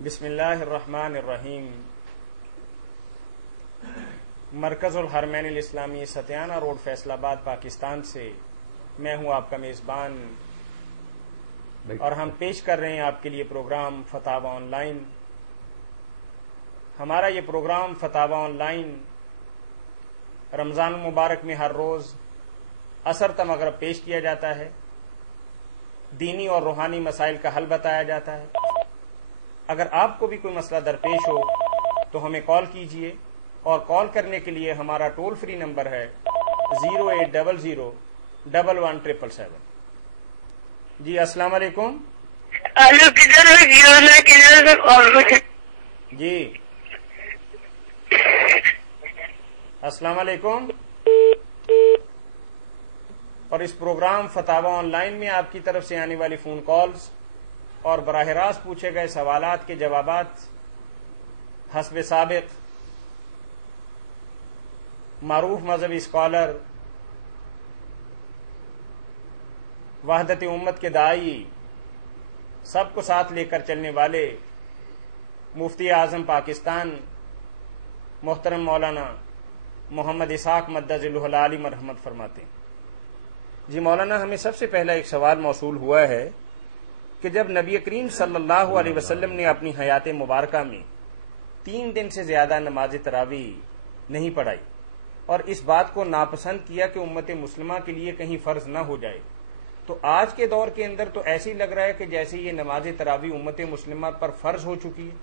بسم اللہ الرحمن الرحیم۔ مرکز الحرمین الاسلامی ستیانہ روڈ فیصل آباد پاکستان سے میں ہوں آپ کا میزبان، اور ہم پیش کر رہے ہیں آپ کے لیے پروگرام فتاوی آن لائن۔ ہمارا یہ پروگرام فتاوی آن لائن رمضان المبارک میں ہر روز عصر تا مغرب پیش کیا جاتا ہے۔ دینی اور روحانی مسائل کا حل بتایا جاتا ہے۔ اگر آپ کو بھی کوئی مسئلہ درپیش ہو تو ہمیں کال کیجئے، اور کال کرنے کے لیے ہمارا ٹول فری نمبر ہے 08001117777۔ جی السلام علیکم۔ جی السلام علیکم۔ اور اس پروگرام فتاوی آن لائن میں آپ کی طرف سے آنے والی فون کالز اور براہ راست پوچھے گئے سوالات کے جوابات حسب سابق معروف مذہبی اسکالر، وحدت امت کے داعی، سب کو ساتھ لے کر چلنے والے مفتی اعظم پاکستان محترم مولانا محمد اسحاق مدد ذلہ العالی مرحمت فرماتے ہیں۔ جی مولانا، ہمیں سب سے پہلا ایک سوال موصول ہوا ہے کہ جب نبی کریم صلی اللہ علیہ وسلم نے اپنی حیات مبارکہ میں 3 دن سے زیادہ نماز تراویح نہیں پڑھائی اور اس بات کو ناپسند کیا کہ امت مسلمہ کے لیے کہیں فرض نہ ہو جائے، تو آج کے دور کے اندر تو ایسے ہی لگ رہا ہے کہ جیسے یہ نماز تراویح امت مسلمہ پر فرض ہو چکی ہے،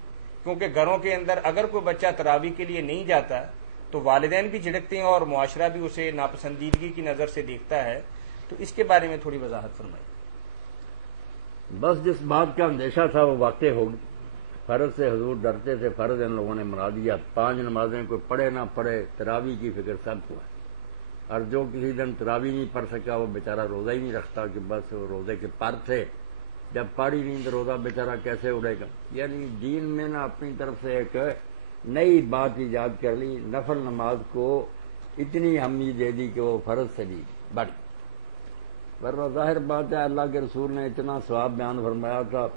کیونکہ گھروں کے اندر اگر کوئی بچہ تراویح کے لیے نہیں جاتا تو والدین بھی جھڑکتے ہیں اور معاشرہ بھی اسے ناپسندیدگی کی نظر سے دیکھتا ہے۔ تو اس کے بارے میں تھوڑی وضاحت فرمائیں۔ بس جس بات کا اندیشہ تھا وہ واقع ہو گئی۔ فرض سے حضور ڈرتے تھے، فرض ان لوگوں نے مرا دیا۔ 5 نمازیں کوئی پڑھے نہ پڑھے، تراویح کی فکر سب کو ہے، اور جو کسی دن تراویح نہیں پڑھ سکا وہ بیچارہ روزہ ہی نہیں رکھتا کہ بس وہ روزے کے پر تھے، جب پڑھی نہیں تو روزہ بیچارہ کیسے اڑے گا۔ یعنی دین میں نہ اپنی طرف سے ایک نئی بات ایجاد کر لی، نفل نماز کو اتنی اہمیت دے دی کہ وہ فرض سے بھی بڑھ، ورنہ ظاہر بات ہے اللہ کے رسول نے اتنا ثواب بیان فرمایا تھا،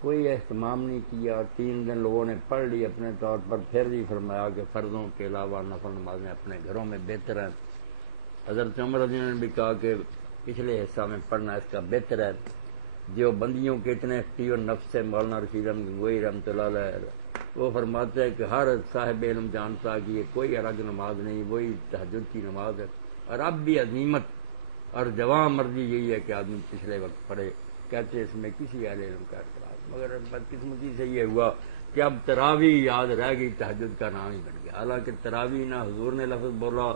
کوئی اہتمام نہیں کیا۔ 3 دن لوگوں نے پڑھ لی اپنے طور پر، پھر بھی فرمایا کہ فرضوں کے علاوہ نفل نمازیں اپنے گھروں میں بہتر ہیں۔ حضرت عمر رضی اللہ عنہ نے بھی کہا کہ پچھلے حصہ میں پڑھنا اس کا بہتر ہے۔ جو بندیوں کے اتنے اختیار نفس سے مولانا رشید احمد گنگوئی رحمۃ اللہ علیہ وہ فرماتے ہیں کہ ہر صاحب علم جانتا کہ یہ کوئی الگ نماز نہیں، وہی تہجد کی نماز ہے، اور اب بھی عظیمت اور جواں مرضی یہی ہے کہ آدمی پچھلے وقت پڑھے۔ کہتے اس میں کسی اہل علم کا اعتراض، مگر بدقسمتی سے یہ ہوا کہ اب تراویح یاد رہ گئی، تہجد کا نام ہی بن گیا۔ حالانکہ تراویح نہ حضور نے لفظ بولا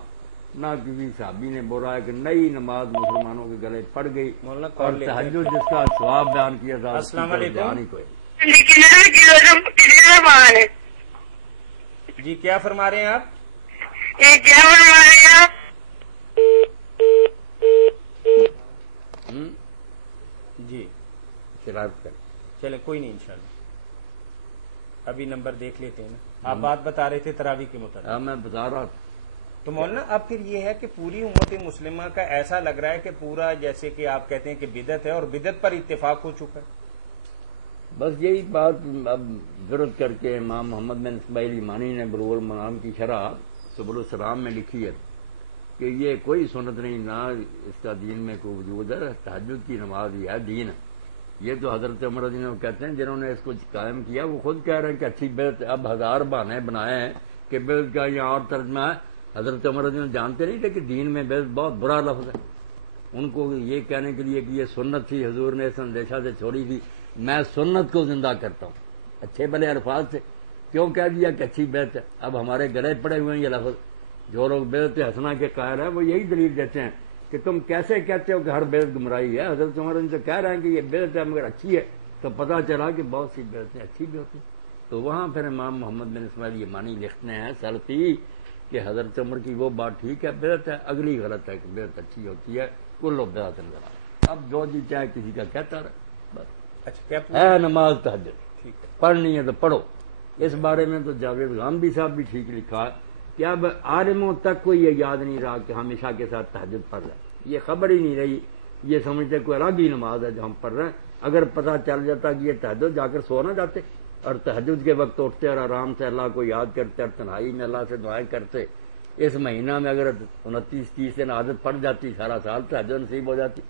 نہ کسی صحابی نے بولا ہے، کہ نئی نماز مسلمانوں کے گلے پڑ گئی، اور تہجد جس کا ثواب بیان کیا تھا السلام علیکم۔ جی کیا فرما رہے ہیں آپ؟ جی شرارت کر، چلیں کوئی نہیں، انشاءاللہ ابھی نمبر دیکھ لیتے ہیں نا۔ آپ بات بتا رہے تھے تراویح کے متعلق۔ میں بتا رہا تھا تو مولانا اب پھر یہ ہے کہ پوری امت مسلمہ کا ایسا لگ رہا ہے کہ پورا جیسے کہ آپ کہتے ہیں کہ بدعت ہے، اور بدعت پر اتفاق ہو چکا ہے۔ بس یہی بات اب ضرورت کر کے امام محمد بن اسماعیل ایمانی نے بلوغ المرام کی شرح سبل السلام میں لکھی ہے کہ یہ کوئی سنت نہیں، نہ اس کا دین میں کوئی وجود ہے، تہجد کی نماز ہی ہے دین۔ یہ تو حضرت عمر رضی اللہ عنہ کہتے ہیں، جنہوں نے اس کو قائم کیا وہ خود کہہ رہے ہیں کہ اچھی بدعت۔ اب 1000 بہانے بنائے ہیں کہ بدعت کا یہاں اور ترجمہ ہے۔ حضرت عمر رضی اللہ عنہ جانتے نہیں تھے کہ دین میں بدعت بہت برا لفظ ہے۔ ان کو یہ کہنے کے لیے کہ یہ سنت تھی، حضور نے اس اندیشہ سے چھوڑی تھی، میں سنت کو زندہ کرتا ہوں، اچھے بھلے الفاظ سے کیوں کہہ دیا کہ اچھی بدعت ہے؟ اب ہمارے گلے پڑے ہوئے ہیں یہ لفظ۔ جو لوگ بدعت حسنہ کے قائل ہیں وہ یہی دلیل دیتے ہیں کہ تم کیسے کہتے ہو کہ ہر بدعت گمراہی ہے؟ حضرت عمر ان سے کہہ رہے ہیں کہ یہ بدعت ہے مگر اچھی ہے، تو پتہ چلا کہ بہت سی بدعتیں اچھی بھی ہوتی ہیں۔ تو وہاں پھر امام محمد بن اسماعیل یمانی لکھتے ہیں سلفی کہ حضرت عمر کی وہ بات ٹھیک ہے بدعت ہے، اگلی غلط ہے کہ بدعت اچھی ہوتی ہے، کل بدعت نظر آئے۔ اب جو جی چاہے کسی کا کہتا رہے، بس اچھا ہے نماز تہجد، ٹھیک ہے، پڑھنی ہے تو پڑھو۔ اس بارے میں تو جاوید غامدی صاحب بھی ٹھیک لکھا ہے کہ اب عالموں تک کو یہ یاد نہیں رہا کہ ہم عشاء کے ساتھ تہجد پڑھ رہے ہیں، یہ خبر ہی نہیں رہی، یہ سمجھتے کوئی الگ ہی نماز ہے جو ہم پڑھ رہے ہیں۔ اگر پتہ چل جاتا کہ یہ تہجد، جا کر سو نہ جاتے۔ اور تہجد کے وقت اٹھتے اور آرام سے اللہ کو یاد کرتے اور تنہائی میں اللہ سے دعائیں کرتے، اس مہینہ میں اگر 29-30 دن عادت پڑ جاتی، سارا سال تہجد نصیب ہو جاتی۔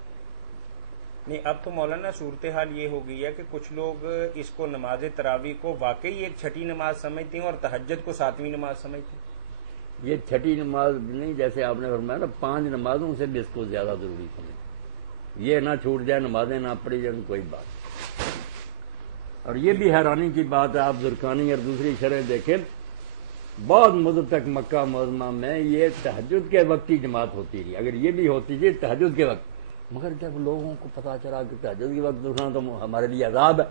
نہیں، اب تو مولانا صورتحال یہ ہو گئی ہے کہ کچھ لوگ اس کو نماز تراویح کو واقعی ایک چھٹی نماز سمجھتے ہیں اور تہجد کو 7ویں نماز سمجھتے ہیں۔ یہ چھٹی نماز نہیں، جیسے آپ نے فرمایا نا 5 نمازوں سے بھی اس کو زیادہ ضروری سمجھیں، یہ نہ چھوٹ جائے، نمازیں نہ پڑھی جائیں، کوئی بات۔ اور یہ بھی حیرانی کی بات ہے، آپ زرقانی اور دوسری شرح دیکھیں، بہت مدت تک مکہ معظمہ میں یہ تہجد کے وقت کی جماعت ہوتی رہی، اگر یہ بھی ہوتی تھی تہجد کے وقت، مگر جب لوگوں کو پتا چلا کہ تہجد کے وقت اٹھنا تو ہمارے لیے عذاب ہے،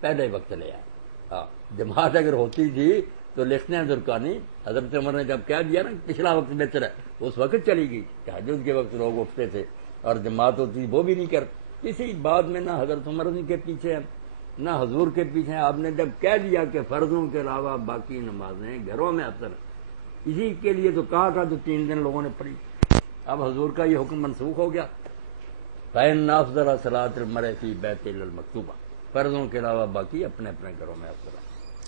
پہلے وقت لے آئے۔ ہاں، جماعت اگر ہوتی تھی تو لکھتے ہیں زرقانی، حضرت عمر نے جب کہہ دیا نا پچھلا وقت بہتر ہے، اس وقت چلی گئی، تہجد کے وقت لوگ اٹھتے تھے اور جماعت ہوتی وہ بھی نہیں کرتے۔ اسی بات میں نہ حضرت عمر کے پیچھے ہیں نہ حضور کے پیچھے ہیں، آپ نے جب کہہ دیا کہ فرضوں کے علاوہ باقی نمازیں گھروں میں اثر، اسی کے لیے تو کہا تھا، جو 3 دن لوگوں نے پڑھی۔ اب حضور کا یہ حکم منسوخ ہو گیا، فَإِنَّ أَفْضَلَ صَلَاةِ الْمَرْءِ فِي بَيْتِهِ إِلَّا الْمَكْتُوبَةَ، فرضوں کے علاوہ باقی اپنے اپنے گھروں میں افضل ہے۔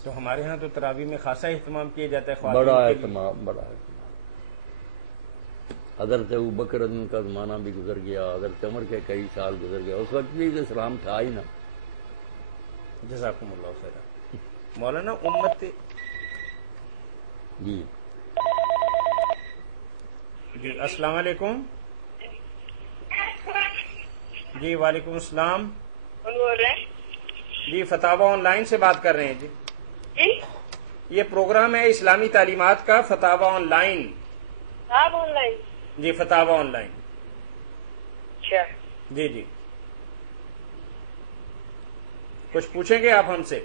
تو ہمارے ہاں تو تراویح میں خاصا اہتمام کیا جاتا ہے، بڑا اہتمام، بڑا اہتمام۔ حضرت ابوبکر کا زمانہ بھی گزر گیا، حضرت عمر کے کئی سال گزر گیا، اس وقت بھی اسلام تھا ہی نہ۔ جزاکم اللہ خیر۔ مولانا امت جی جی السلام علیکم۔ جی وعلیکم السلام۔ کون بول رہے ہیں؟ جی فتاوی آن لائن سے بات کر رہے ہیں۔ جی جی یہ پروگرام ہے اسلامی تعلیمات کا، فتاوی آن لائن۔ آپ on line? G فتاوی on line. اچھا جی جی، کچھ پوچھیں گے آپ ہم سے؟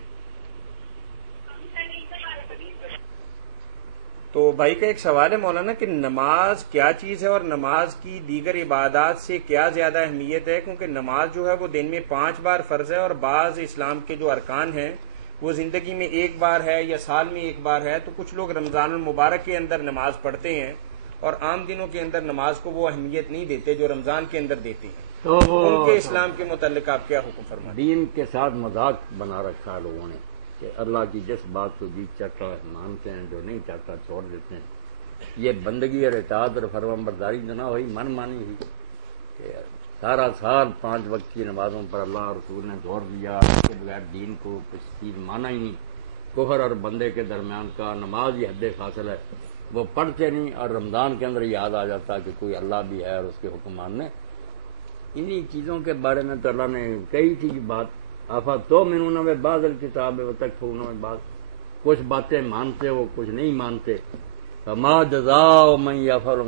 تو بھائی کا ایک سوال ہے مولانا کہ نماز کیا چیز ہے اور نماز کی دیگر عبادات سے کیا زیادہ اہمیت ہے، کیونکہ نماز جو ہے وہ دن میں 5 بار فرض ہے اور بعض اسلام کے جو ارکان ہیں وہ زندگی میں 1 بار ہے یا سال میں 1 بار ہے، تو کچھ لوگ رمضان المبارک کے اندر نماز پڑھتے ہیں اور عام دنوں کے اندر نماز کو وہ اہمیت نہیں دیتے جو رمضان کے اندر دیتے ہیں، تو ان کے اسلام کے متعلق آپ کیا حکم فرمائیں؟ دین کے ساتھ مذاق بنا رکھا ہے لوگوں نے کہ اللہ کی جس بات کو جی چاہتا ہے مانتے ہیں، جو نہیں چاہتا چھوڑ دیتے ہیں۔ یہ بندگی اور اطاعت اور فرمانبرداری تو نہ ہوئی، من مانی ہوئی کہ سارا سال 5 وقت کی نمازوں پر اللہ اور رسول نے زور دیا، اس کے بغیر دین کو کچھ چیز مانا ہی نہیں۔ کفر اور بندے کے درمیان کا نماز یہ حد فاصل ہے، وہ پڑھتے نہیں اور رمضان کے اندر یاد آ جاتا کہ کوئی اللہ بھی ہے اور اس کے حکم ماننے۔ انہی چیزوں کے بارے میں تو اللہ نے کہی تھی بات، افتؤمنون ببعض الکتاب وتکفرون ببعض، کچھ باتیں مانتے ہو کچھ نہیں مانتے۔ فما جزاء من یفعل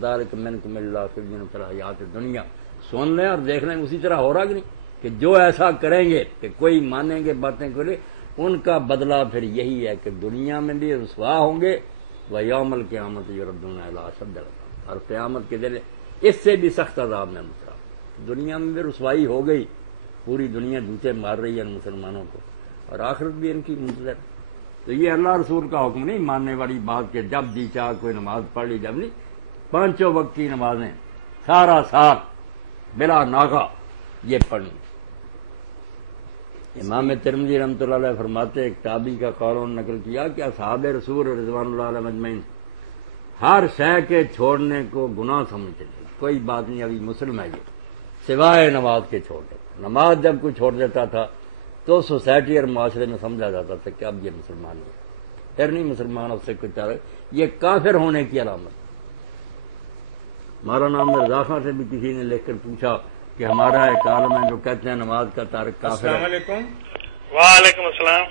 ذلک منکم الا خزی فی الحیاۃ الدنیا، سن لیں اور دیکھ لیں اسی طرح ہو رہا کہ نہیں، کہ جو ایسا کریں گے کہ کوئی مانیں گے باتیں کرے، ان کا بدلہ پھر یہی ہے کہ دنیا میں بھی رسوا ہوں گے، ویوم القیامت یردون الی اشد العذاب، اور قیامت کے دن اس سے بھی سخت عذاب میں مبتلا۔ دنیا میں بھی رسوائی ہو گئی، پوری دنیا جوتے مار رہی ہے مسلمانوں کو، اور آخرت بھی ان کی منتظر۔ تو یہ اللہ رسول کا حکم نہیں ماننے والی بات کہ جب جی چاہ کوئی نماز پڑھ لی، جب نہیں، 5 وقت کی نمازیں سارا سال بلا ناغہ یہ پڑھنی۔ امام ترمذی رحمۃ اللہ علیہ فرماتے، ایک تابعی کا قول نقل کیا کہ اصحاب رسول رضوان اللہ علیہ مجمعین ہر شے کے چھوڑنے کو گناہ سمجھتے تھے، کوئی بات نہیں، ابھی مسلم ہے یہ، سوائے نماز کے چھوڑ دیتا۔ نماز جب کوئی چھوڑ دیتا تھا تو سوسائٹی اور معاشرے میں سمجھا جاتا تھا کہ اب یہ مسلمان ہے، پھر نہیں مسلمان اس سے کچھ چاہے، یہ کافر ہونے کی علامت۔ مولانا رضا خان سے بھی کسی نے لکھ کر پوچھا کہ ہمارا ایک عالم ہے جو کہتے ہیں نماز کا تارک کافر السلام ہے۔ علیکم۔ وعلیکم السلام،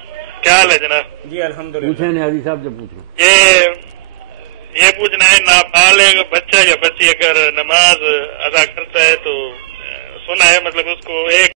کیا حال ہے جناب؟ جی الحمدللہ۔ پوچھیں نیازی صاحب سے پوچھیں۔ یہ پوچھنا ہے، نابالغ بچہ یا بچی اگر نماز ادا کرتا ہے تو سنا ہے مطلب اس کو ایک